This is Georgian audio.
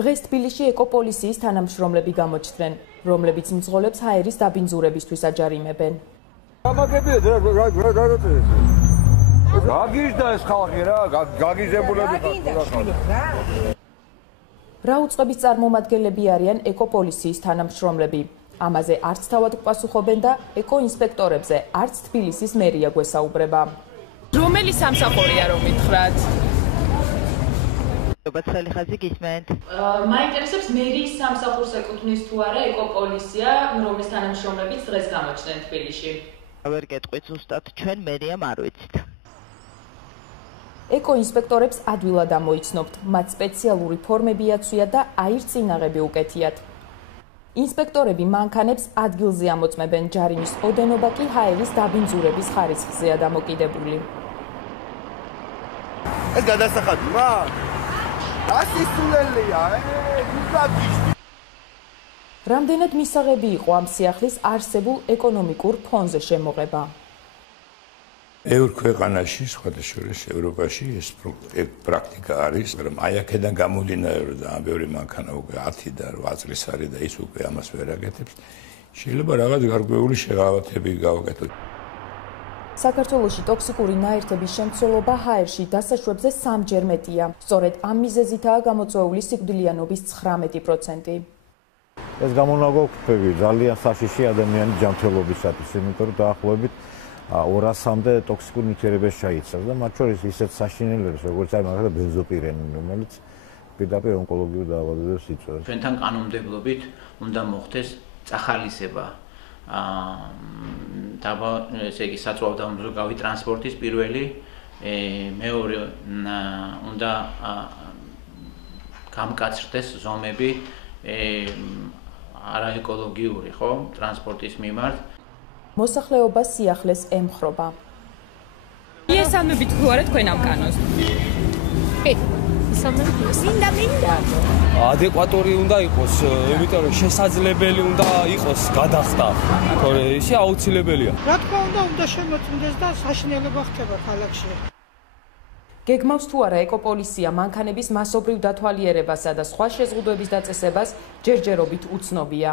დღეს თბილისში ეკოპოლიციის თანამშრომლები გამოჩნდნენ, რომლებიც მძღოლებს ჰაერის დაბინძურებისთვის აჯარიმებენ. რა უწყების წარმომადგენლები არიან ეკოპოლიციის თანამშრომლები. ამაზე არც თავად პასუხობენ და ეკოინსპექტორებზე არც თბილისის მერია გვესაუბრება. რომელი სამსახურია რომ მითხრათ? ბაცალიხაზი გისმენთ. მაინტერესებს მერიის სამსახურს ეკუთვნის თუ არა ეკოპოლიცია, რომლის თანამშრომლებიც დღეს გამოჩნდნენ თბილისში. ვერ გეტყვით ზუსტად, ჩვენ მერიამ არ ვიცით. ეკოინსპექტორებს ადვილად ამოიცნობთ, მათ სპეციალური ფორმები აცვიათ და აირწინაღები უკეთიათ. ინსპექტორები მანქანებს ადგილზე ამოწმებენ, ჯარიმის ოდენობა კი ჰაერის დაბინძურების ხარისხზეა დამოკიდებული. ეს გადასახადი მა? ასისულელია, რამდენად მისაღები იყო ამ სიახლის არსებულ ეკონომიკურ ფონზე შემოღება? ბევრ ქვეყანაში, სხვადასხვა ევროპაში ეს პრაქტიკა არის, მაგრამ აი აქედან გამომდინარე, რომ ამ ბევრი მანქანა უკვე 10 და 8 წლის არის და ის უკვე ამას ვერ აკეთებს. შეიძლება რაღაც გარკვეული შეღავათები გავაკეთოთ. საქართველოში ტოქსიკური ნაერთების შემცველობა ჰაერში დასაშვებზე 3-ჯერ მეტია. სწორედ ამ მიზეზითაა გამოწვეული სიკვდილიანობის 19%. ეს გამონაგვაფები ძალიან საშიში ადამიანის ჯანმრთელობისათვის, იმიტომ რომ დაახლოებით 200-მდე ტოქსიკურ ნივთიერებას ჩაიცავს და მათ შორის ისეთ საშინელებებს, როგორც აი მაგალითად ბენზოპირენი, რომელიც პირდაპირ ონკოლოგიურ დაავადებებს იწვევს. ჩვენთან კანონმდებლობით უნდა მოხდეს წახალისება ესე იგი საწვავ და მზრუგავი ტრანსპორტის პირველი, მეორე უნდა გამკაცრდეს ზომები არაეკოლოგიური, ხო, ტრანსპორტის მიმართ. მოსახლეობა სიახლეს ემხრობა. იესალმებით თუ არა თქვენ ამ კანონს? მინდა. ადეკვატორი უნდა იყოს, იმიტომ რომ შესაძლებელი უნდა იყოს გადახდა, თორე ისე აუცილებელია. რა თქმა უნდა შემოწმდეს და საშინელება ხდება ქალაქში. გეგმავს თუ არა ეკოპოლიცია მანქანების მასობრივ დათვალიერებასა და სხვა შეზღუდვების დაწესებას ჯერჯერობით უცნობია.